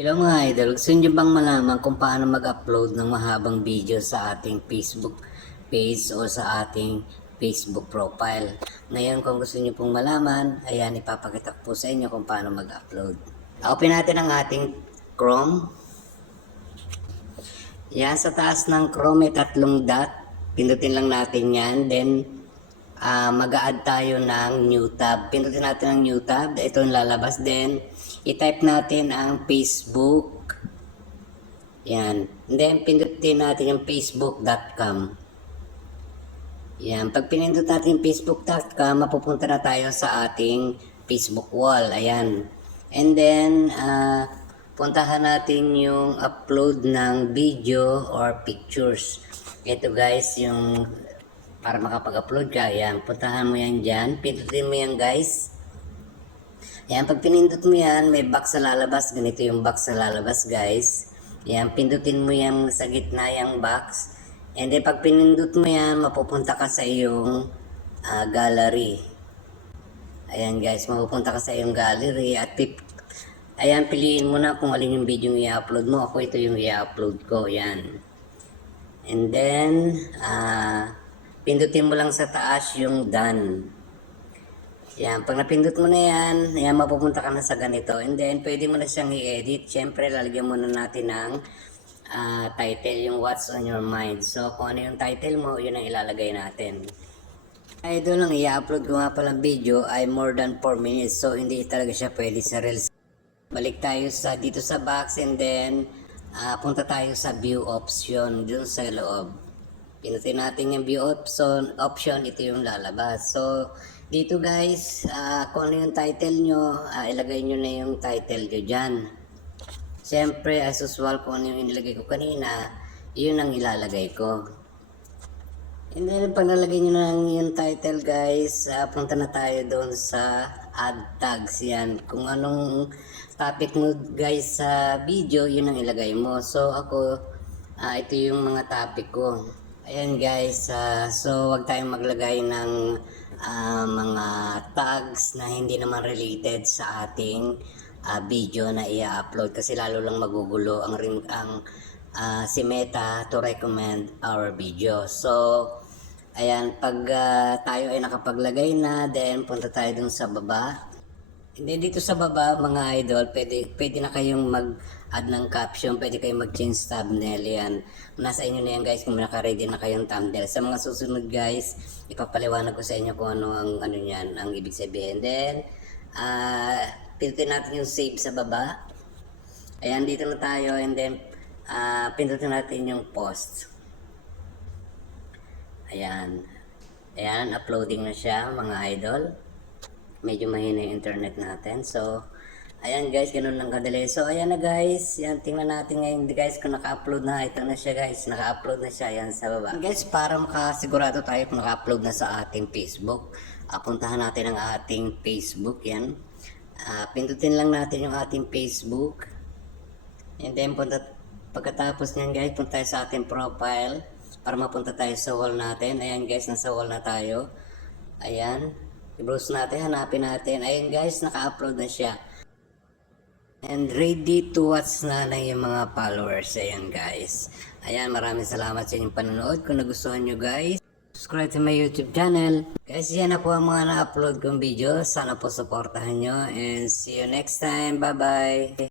Hello mga idol, gusto nyo bang malaman kung paano mag-upload ng mahabang video sa ating Facebook page o sa ating Facebook profile? Ngayon kung gusto nyo pong malaman, ayan ipapakita ko po sa inyo kung paano mag-upload. Open natin ang ating Chrome. Yan, sa taas ng Chrome may tatlong dot. Pindutin lang natin yan. Then, mag-a-add tayo ng new tab. Pindutin natin ang new tab. Ito yung lalabas. Then, i-type natin ang Facebook. Yan. And then, pindutin natin yung facebook.com. Yan. Pag pinindot natin yung facebook.com, mapupunta na tayo sa ating Facebook wall. Ayan. And then, puntahan natin yung upload ng video or pictures. Ito guys, yung para makapag-upload ka. Ayan. Puntahan mo yan dyan. Pindutin mo yan guys. Yan, pag pinindot mo yan, may box na lalabas. Ganito yung box na lalabas, guys. Yan, pindutin mo yan sa gitna yung box. And then, pag pinindot mo yan, mapupunta ka sa iyong gallery. Ayan, guys, mapupunta ka sa iyong gallery. At ayan, piliin mo na kung alin yung video yung i-upload mo. Ako, ito yung i-upload ko. Yan. And then, pindutin mo lang sa taas yung done. Yan, pag napindot mo na yan, yan, mapupunta ka na sa ganito. And then, pwede mo na siyang i-edit. Siyempre, lalagyan muna natin ng title, yung what's on your mind. So, kung ano yung title mo, yun ang ilalagay natin. Idol, ang i-upload ko nga palang video ay more than 4 minutes. So, hindi talaga siya pwede sa Reels. Balik tayo dito sa box and then, punta tayo sa view option dun sa loob. Pinutin natin yung view option, ito yung lalabas. So, dito guys, kung ano yung title nyo, ilagay nyo na yung title nyo dyan. Siyempre, as usual, kung ano yung inilagay ko kanina, yun ang ilalagay ko. And then, pag nalagay nyo na yung title guys, punta na tayo doon sa add tags yan. Kung anong topic mo guys sa video, yun ang ilagay mo. So, ako, ito yung mga topic ko. Ayan guys, so wag tayong maglagay ng mga tags na hindi naman related sa ating video na i-upload kasi lalo lang magugulo ang si Meta to recommend our video. So ayan, pag tayo ay nakapaglagay na, then punta tayo dun sa baba. Hindi, dito sa baba mga idol, pwede na kayong mag-add ng caption, pwede kayong mag-change thumbnail yan. Nasa inyo na yan guys kung naka-ready na kayong thumbnail. Sa mga susunod guys, ipapaliwanag ko sa inyo kung ano ang niyan, ang ibig sabihin. Then, pindutin natin yung save sa baba. Ayan, dito na tayo and then pindutin natin yung post. Ayan. Ayan, uploading na siya mga idol. Medyo mahina yung internet natin. So, ayan guys, ganun lang kadali. So, ayan na guys. Yan, tingnan natin ngayon guys kung naka-upload na. Ito na siya guys. Naka-upload na siya. Yan sa baba. Guys, para makasigurado tayo kung naka-upload na sa ating Facebook, puntahan natin ang ating Facebook. Yan. Pindutin lang natin yung ating Facebook. And then, pagkatapos nyan guys, punta tayo sa ating profile para mapunta tayo sa wall natin. Ayan guys, nasa wall na tayo. Ayan. I-browse natin, hanapin natin. Ayun guys, naka-upload na siya. And ready to watch na yung mga followers. Ayan guys. Ayan, maraming salamat sa inyong panonood. Kung nagustuhan nyo guys, subscribe to my YouTube channel. Guys, yan na po ang mga na-upload kong video. Sana po supportahan nyo. And see you next time. Bye-bye.